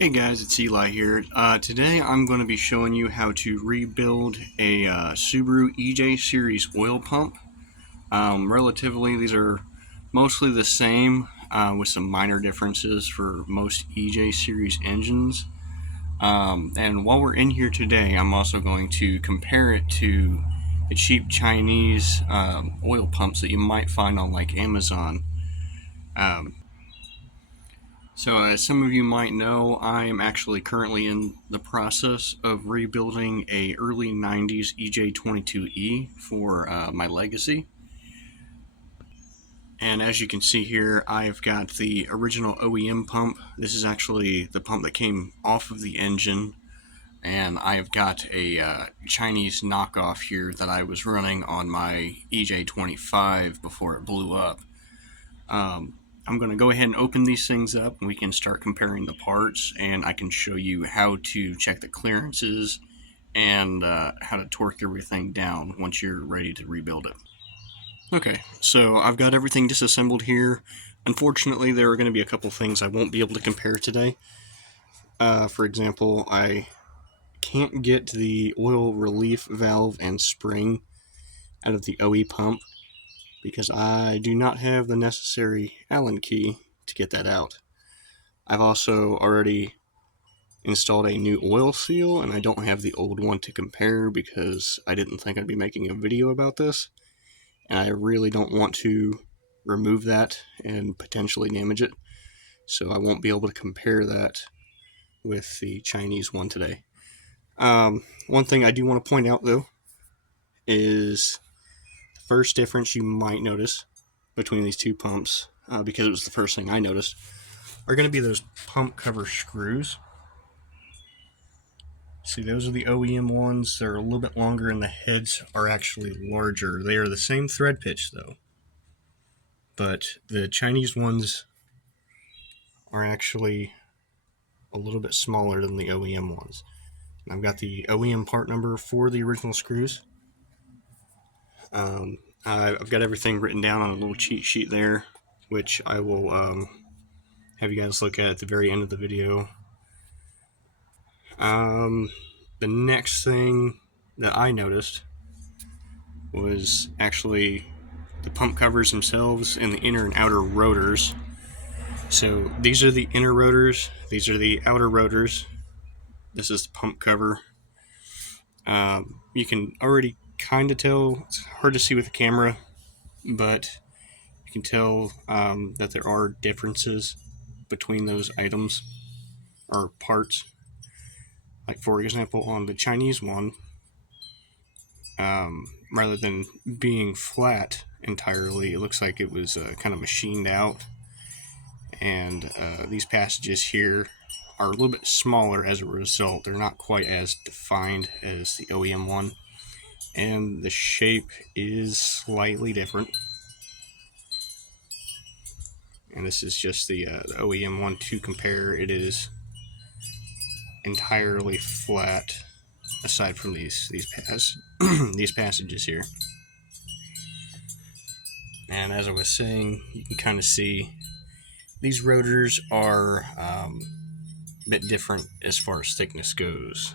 Hey guys, it's Eli here. Today I'm going to be showing you how to rebuild a Subaru EJ series oil pump. Relatively, these are mostly the same with some minor differences for most EJ series engines. And while we're in here today, I'm also going to compare it to the cheap Chinese oil pumps that you might find on like Amazon. Um, So, as some of you might know, I am actually currently in the process of rebuilding a early 90s EJ22E for my Legacy. And as you can see here, I've got the original OEM pump. This is actually the pump that came off of the engine. And I've got a Chinese knockoff here that I was running on my EJ25 before it blew up. Um, I'm going to go ahead and open these things up and we can start comparing the parts, and I can show you how to check the clearances and how to torque everything down once you're ready to rebuild it. Okay, so I've got everything disassembled here. Unfortunately, there are going to be a couple things I won't be able to compare today. For example, I can't get the oil relief valve and spring out of the OE pump because I do not have the necessary Allen key to get that out. I've also already installed a new oil seal, and I don't have the old one to compare because I didn't think I'd be making a video about this, and I really don't want to remove that and potentially damage it, so I won't be able to compare that with the Chinese one today. One thing I do want to point out though is the first difference you might notice between these two pumps, because it was the first thing I noticed, are going to be those pump cover screws. See, those are the OEM ones. They're a little bit longer and the heads are actually larger. They are the same thread pitch though, but the Chinese ones are actually a little bit smaller than the OEM ones. And I've got the OEM part number for the original screws. I've got everything written down on a little cheat sheet there, which I will have you guys look at the very end of the video. The next thing that I noticed was actually the pump covers themselves and the inner and outer rotors. So these are the inner rotors, these are the outer rotors. This is the pump cover. You can already kind of tell, it's hard to see with the camera, but you can tell that there are differences between those items or parts. Like, for example, on the Chinese one, rather than being flat entirely, it looks like it was kind of machined out. And these passages here are a little bit smaller as a result. They're not quite as defined as the OEM one, and the shape is slightly different. And this is just the OEM one to compare. It is entirely flat aside from these these passages here. And as I was saying, you can kind of see these rotors are a bit different as far as thickness goes.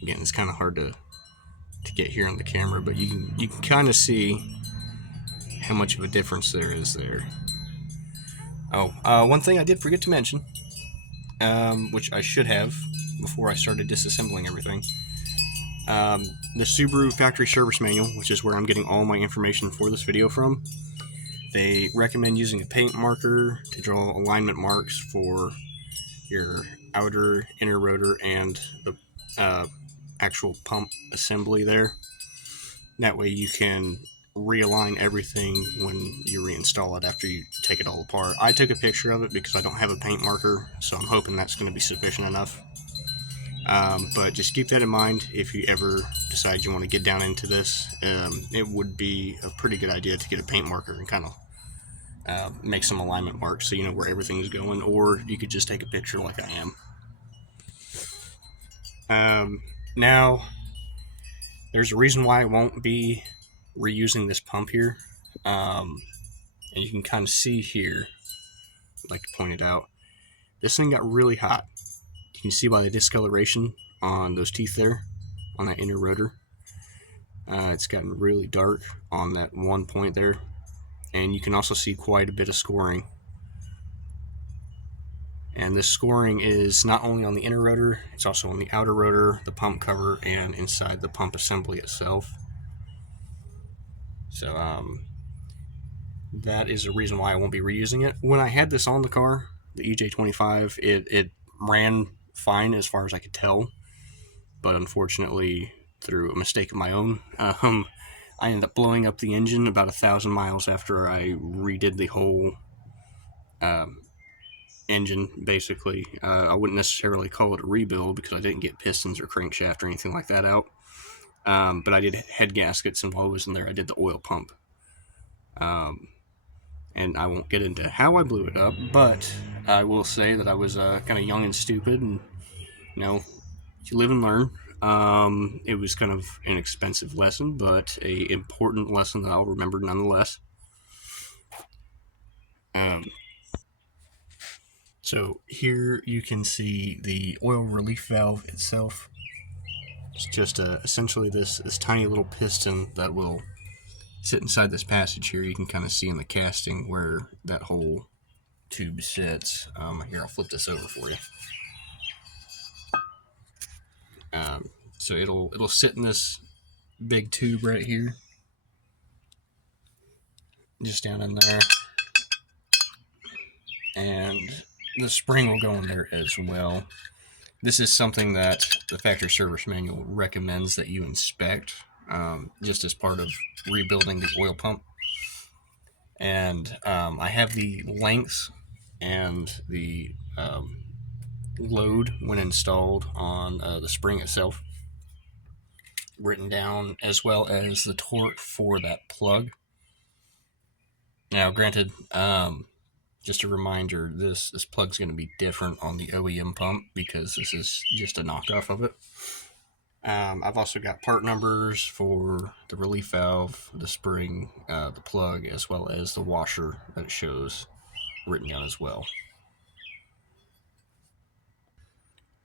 Again, it's kind of hard to get here on the camera, but you can kind of see how much of a difference there is there. Oh, one thing I did forget to mention, which I should have before I started disassembling everything. The Subaru factory service manual, which is where I'm getting all my information for this video from, they recommend using a paint marker to draw alignment marks for your outer, inner rotor, and the actual pump assembly there. That way you can realign everything when you reinstall it after you take it all apart. I took a picture of it because I don't have a paint marker, so I'm hoping that's going to be sufficient enough. But just keep that in mind if you ever decide you want to get down into this. It would be a pretty good idea to get a paint marker and kind of make some alignment marks so you know where everything's going, or you could just take a picture like I am. Now, there's a reason why I won't be reusing this pump here, and you can kind of see here, I'd like to point it out. This thing got really hot. You can see by the discoloration on those teeth there, on that inner rotor. It's gotten really dark on that one point there, and you can also see quite a bit of scoring. And this scoring is not only on the inner rotor, it's also on the outer rotor, the pump cover, and inside the pump assembly itself. So that is the reason why I won't be reusing it. When I had this on the car, the EJ25, it ran fine as far as I could tell, but unfortunately, through a mistake of my own, I ended up blowing up the engine about 1,000 miles after I redid the whole engine, basically. I wouldn't necessarily call it a rebuild because I didn't get pistons or crankshaft or anything like that out. But I did head gaskets, and while I was in there, I did the oil pump. And I won't get into how I blew it up, but I will say that I was kind of young and stupid, and you live and learn. It was kind of an expensive lesson, but a important lesson that I'll remember nonetheless. So here you can see the oil relief valve itself. It's just essentially this tiny little piston that will sit inside this passage here. You can kind of see in the casting where that whole tube sits. Here, I'll flip this over for you. So it'll sit in this big tube right here, just down in there, and the spring will go in there as well. This is something that the factory service manual recommends that you inspect, just as part of rebuilding the oil pump. And I have the lengths and the load when installed on the spring itself written down, as well as the torque for that plug. Now, granted, just a reminder, this plug's going to be different on the OEM pump because this is just a knockoff of it. I've also got part numbers for the relief valve, the spring, the plug, as well as the washer that it shows written down as well.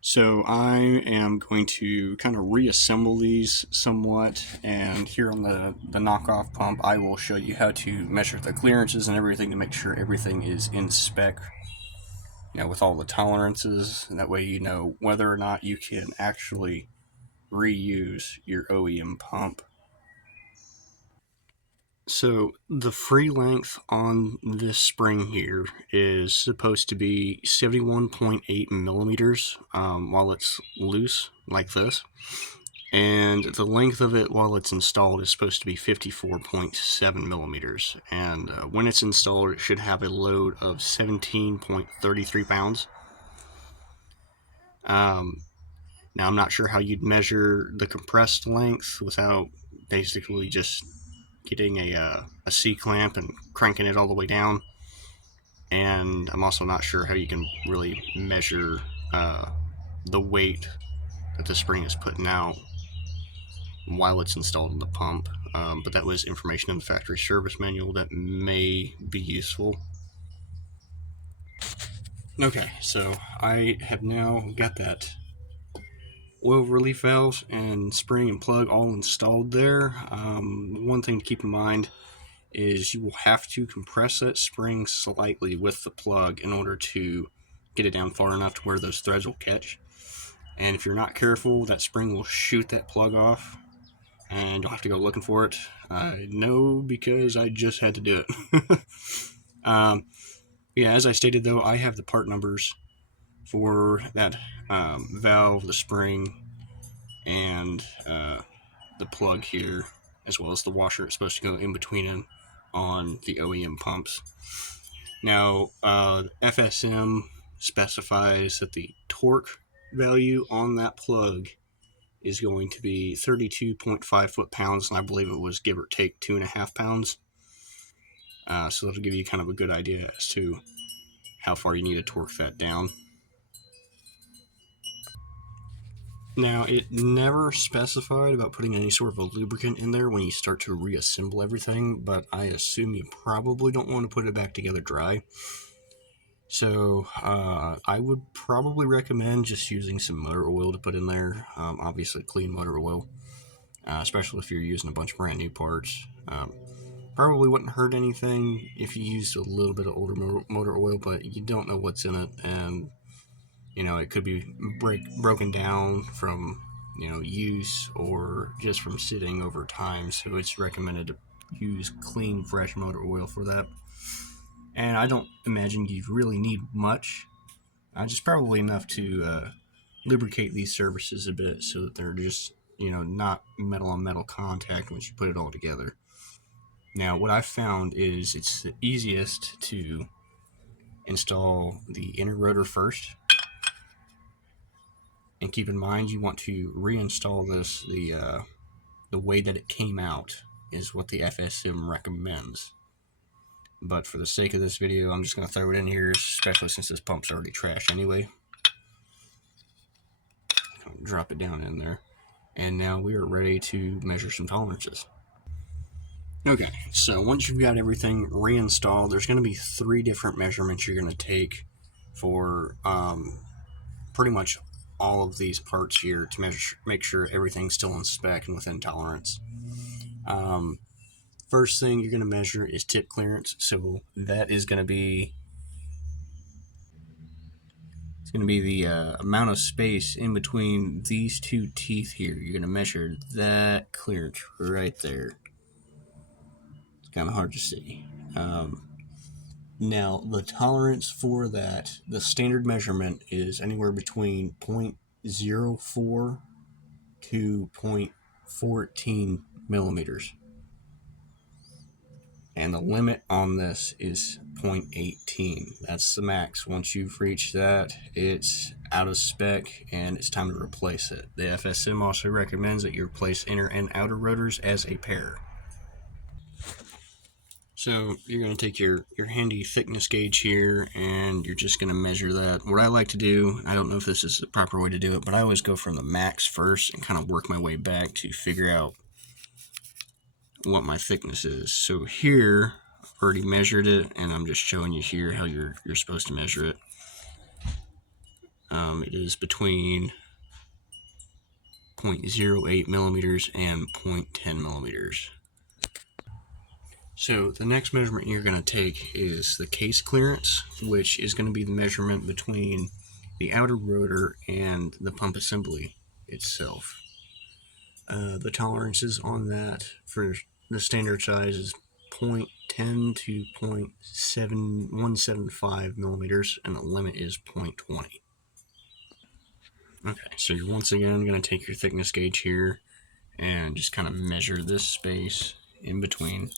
So I am going to kind of reassemble these somewhat, and here on the knockoff pump I will show you how to measure the clearances and everything to make sure everything is in spec, with all the tolerances, and that way you know whether or not you can actually reuse your OEM pump. So the free length on this spring here is supposed to be 71.8 millimeters while it's loose like this, and the length of it while it's installed is supposed to be 54.7 millimeters, and when it's installed it should have a load of 17.33 pounds. Now I'm not sure how you'd measure the compressed length without basically just getting a C-clamp and cranking it all the way down. And I'm also not sure how you can really measure the weight that the spring is putting out while it's installed in the pump. But that was information in the factory service manual that may be useful. Okay, so I have now got that oil relief valve and spring and plug all installed there. One thing to keep in mind is you will have to compress that spring slightly with the plug in order to get it down far enough to where those threads will catch. And if you're not careful, that spring will shoot that plug off and you'll have to go looking for it. I know because I just had to do it. Yeah, as I stated though, I have the part numbers for that valve, the spring, and the plug here, as well as the washer it's supposed to go in between on the OEM pumps. Now, FSM specifies that the torque value on that plug is going to be 32.5 foot-pounds, and I believe it was give or take 2.5 pounds. So that'll give you kind of a good idea as to how far you need to torque that down. Now, it never specified about putting any sort of a lubricant in there when you start to reassemble everything, but I assume you probably don't want to put it back together dry. So I would probably recommend just using some motor oil to put in there. Obviously, clean motor oil, especially if you're using a bunch of brand new parts. Probably wouldn't hurt anything if you used a little bit of older motor oil, but you don't know what's in it, and it could be broken down from use or just from sitting over time. So it's recommended to use clean, fresh motor oil for that. And I don't imagine you really need much. Just probably enough to lubricate these surfaces a bit so that they're just not metal on metal contact once you put it all together. Now, what I've found is it's the easiest to install the inner rotor first. And keep in mind, you want to reinstall this the way that it came out is what the FSM recommends. But for the sake of this video, I'm just going to throw it in here, especially since this pump's already trash anyway. Drop it down in there. And now we are ready to measure some tolerances. Okay, so once you've got everything reinstalled, there's going to be 3 different measurements you're going to take for pretty much all of these parts here to make sure everything's still in spec and within tolerance. First thing you're going to measure is tip clearance. So that is going to be the amount of space in between these 2 teeth here. You're going to measure that clearance right there. It's kind of hard to see. Now, the tolerance for that, the standard measurement is anywhere between 0.04 to 0.14 millimeters. And the limit on this is 0.18. That's the max. Once you've reached that, it's out of spec and it's time to replace it. The FSM also recommends that you replace inner and outer rotors as a pair. So you're going to take your handy thickness gauge here and you're just going to measure that. What I like to do, I don't know if this is the proper way to do it, but I always go from the max first and kind of work my way back to figure out what my thickness is. So here, I've already measured it, and I'm just showing you here how you're supposed to measure it. It is between 0.08 millimeters and 0.10 millimeters. So the next measurement you're going to take is the case clearance, which is going to be the measurement between the outer rotor and the pump assembly itself. The tolerances on that for the standard size is 0.10 to 0.7175 millimeters, and the limit is 0.20. Okay, so you're once again going to take your thickness gauge here and just kind of measure this space in between,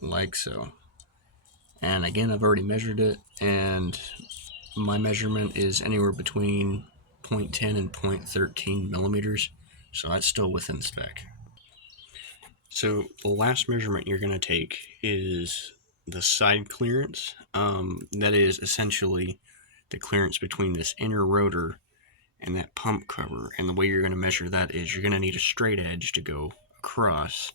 like so. And again, I've already measured it, and my measurement is anywhere between 0.10 and 0.13 millimeters, so that's still within spec. So the last measurement you're going to take is the side clearance. That is essentially the clearance between this inner rotor and that pump cover. And the way you're going to measure that is you're going to need a straight edge to go across,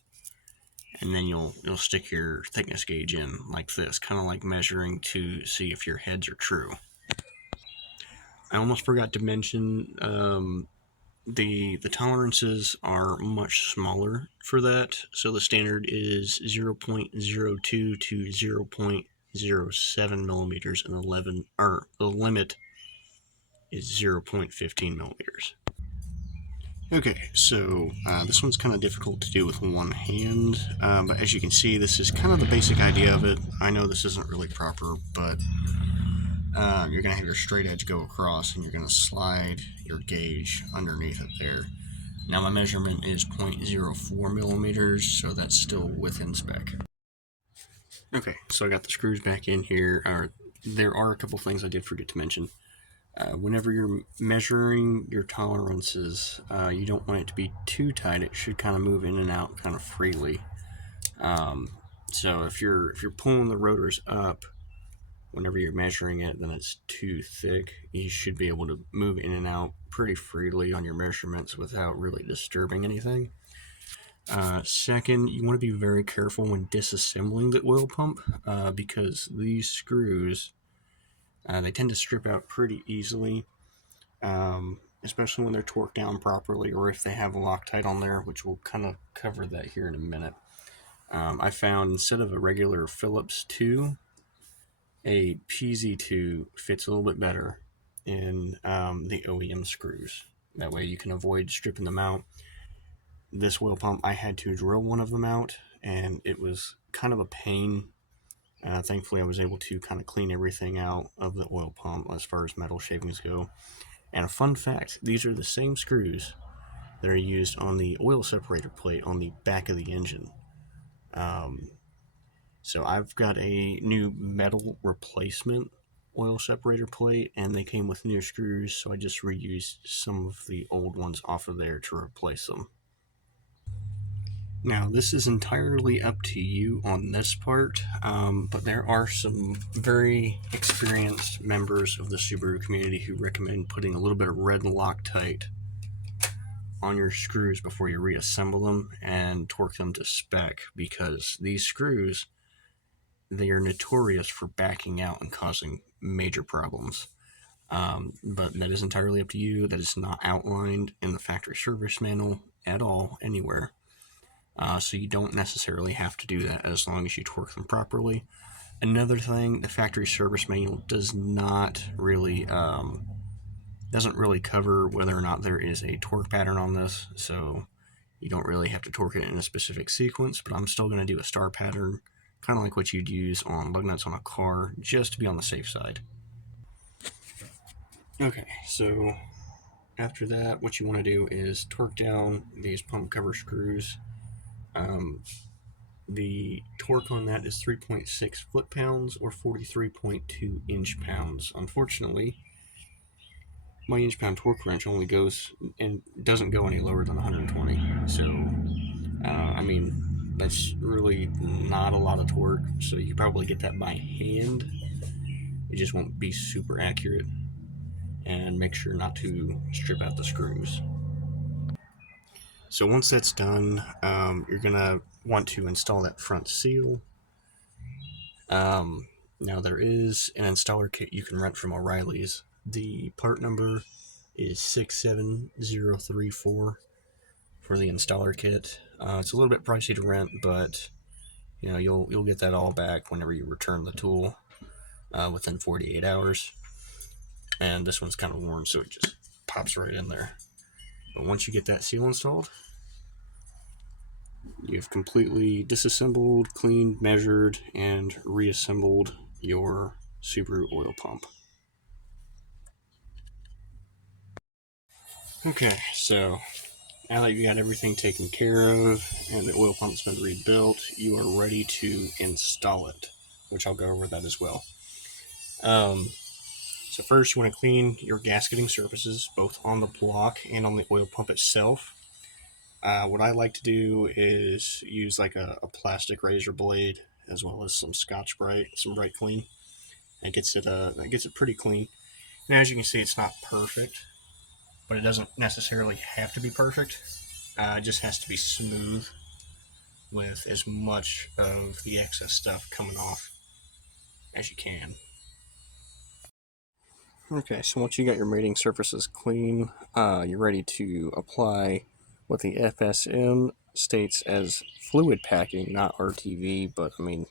and then you'll stick your thickness gauge in like this, kind of like measuring to see if your heads are true. I almost forgot to mention the tolerances are much smaller for that. So the standard is 0.02 to 0.07 millimeters, and the limit is 0.15 millimeters. Okay, so this one's kind of difficult to do with one hand, but as you can see, this is kind of the basic idea of it. I know this isn't really proper, but you're going to have your straight edge go across, and you're going to slide your gauge underneath it there. Now my measurement is 0.04 millimeters, so that's still within spec. Okay, so I got the screws back in here. There are a couple things I did forget to mention. Whenever you're measuring your tolerances, you don't want it to be too tight. It should kind of move in and out kind of freely. So if you're pulling the rotors up, whenever you're measuring it, then it's too thick. You should be able to move in and out pretty freely on your measurements without really disturbing anything. Second, you want to be very careful when disassembling the oil pump because these screws they tend to strip out pretty easily, especially when they're torqued down properly or if they have a Loctite on there, which we'll kind of cover that here in a minute. I found instead of a regular Phillips 2, a PZ2 fits a little bit better in the OEM screws. That way you can avoid stripping them out. This oil pump, I had to drill one of them out, and it was kind of a pain. Thankfully, I was able to kind of clean everything out of the oil pump as far as metal shavings go. And a fun fact, these are the same screws that are used on the oil separator plate on the back of the engine. Um, so I've got a new metal replacement oil separator plate, and they came with new screws, so I just reused some of the old ones off of there to replace them. Now, this is entirely up to you on this part, but there are some very experienced members of the Subaru community who recommend putting a little bit of red Loctite on your screws before you reassemble them and torque them to spec, because these screws, they are notorious for backing out and causing major problems. But that is entirely up to you. That is not outlined in the factory service manual at all anywhere. So you don't necessarily have to do that as long as you torque them properly. Another thing, the factory service manual doesn't really cover whether or not there is a torque pattern on this, so you don't really have to torque it in a specific sequence, but I'm still going to do a star pattern, kind of like what you'd use on lug nuts on a car, just to be on the safe side. Okay, so after that, what you want to do is torque down these pump cover screws. The torque on that is 3.6 foot-pounds or 43.2 inch-pounds. Unfortunately, my inch-pound torque wrench only goes and doesn't go any lower than 120. So, I mean, that's really not a lot of torque. So you can probably get that by hand. It just won't be super accurate. And make sure not to strip out the screws. So once that's done, you're gonna want to install that front seal. Now there is an installer kit you can rent from O'Reilly's. The part number is 67034 for the installer kit. It's a little bit pricey to rent, but you'll get that all back whenever you return the tool within 48 hours. And this one's kind of worn, so it just pops right in there. But once you get that seal installed, you've completely disassembled, cleaned, measured, and reassembled your Subaru oil pump. Okay, so now that you got everything taken care of and the oil pump's been rebuilt, you are ready to install it, which I'll go over that as well. So first, you want to clean your gasketing surfaces, both on the block and on the oil pump itself. What I like to do is use like a plastic razor blade as well as some some Bright Clean. It gets it pretty clean. And as you can see, it's not perfect, but it doesn't necessarily have to be perfect. It just has to be smooth with as much of the excess stuff coming off as you can. Okay, so once you got your mating surfaces clean, you're ready to apply what the FSM states as fluid packing, not RTV, but I mean,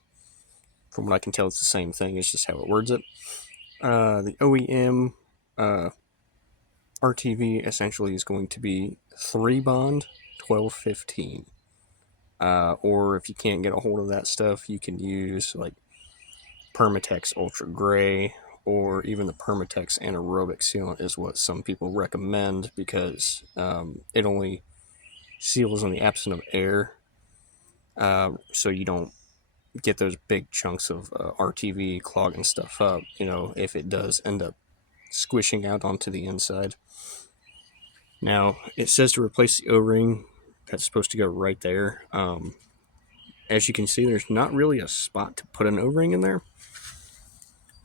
from what I can tell, it's the same thing. It's just how it words it. The OEM RTV essentially is going to be 3-bond 1215. Or if you can't get a hold of that stuff, you can use like Permatex Ultra Gray, or even the Permatex Anaerobic Sealant is what some people recommend, because it only seals in the absence of air, so you don't get those big chunks of RTV clogging stuff up, if it does end up squishing out onto the inside. Now, it says to replace the O-ring. That's supposed to go right there. As you can see, there's not really a spot to put an O-ring in there.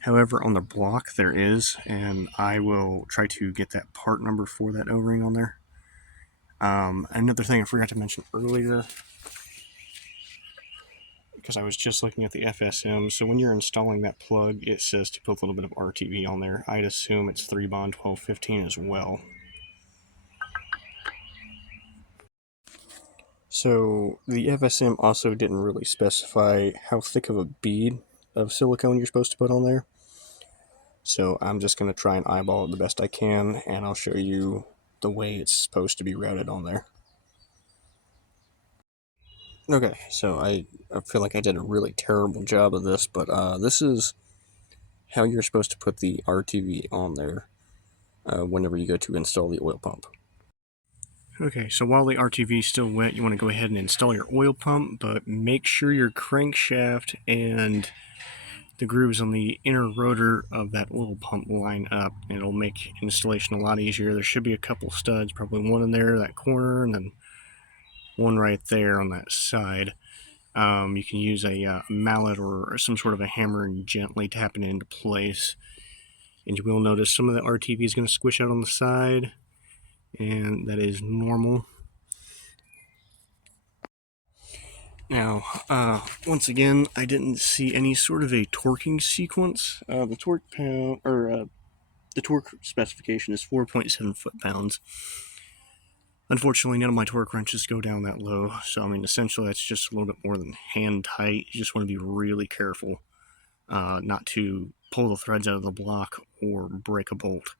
However, on the block there is, and I will try to get that part number for that O-ring on there. Another thing I forgot to mention earlier, because I was just looking at the FSM, so when you're installing that plug, it says to put a little bit of RTV on there. I'd assume it's 3-bond 1215 as well. So the FSM also didn't really specify how thick of a bead of silicone you're supposed to put on there. So I'm just going to try and eyeball it the best I can, and I'll show you the way it's supposed to be routed on there. Okay, so I feel like I did a really terrible job of this, but this is how you're supposed to put the RTV on there whenever you go to install the oil pump. Okay, so while the RTV is still wet, you want to go ahead and install your oil pump, but make sure your crankshaft and the grooves on the inner rotor of that oil pump line up. It'll make installation a lot easier. There should be a couple studs, probably one in there, that corner, and then one right there on that side. You can use a mallet or some sort of a hammer and gently tap it into place. And you will notice some of the RTV is going to squish out on the side, and that is normal. Now, once again, I didn't see any sort of a torquing sequence. The torque specification is 4.7 foot-pounds. Unfortunately, none of my torque wrenches go down that low, so I mean, essentially that's just a little bit more than hand tight. You just want to be really careful not to pull the threads out of the block or break a bolt.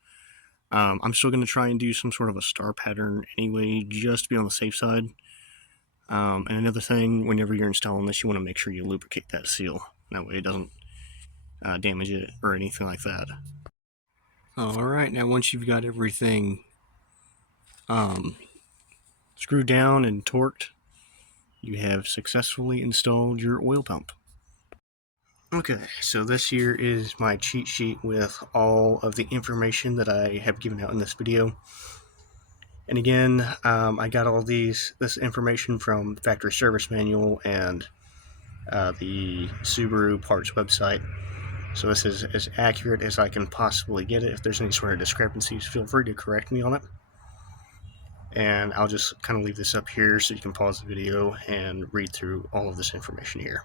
I'm still going to try and do some sort of a star pattern anyway, just to be on the safe side. And another thing, whenever you're installing this, you want to make sure you lubricate that seal. That way it doesn't damage it or anything like that. Alright, now once you've got everything screwed down and torqued, you have successfully installed your oil pump. Okay, so this here is my cheat sheet with all of the information that I have given out in this video. And again, I got all this information from the factory service manual and the Subaru parts website. So this is as accurate as I can possibly get it. If there's any sort of discrepancies, feel free to correct me on it. And I'll just kind of leave this up here so you can pause the video and read through all of this information here.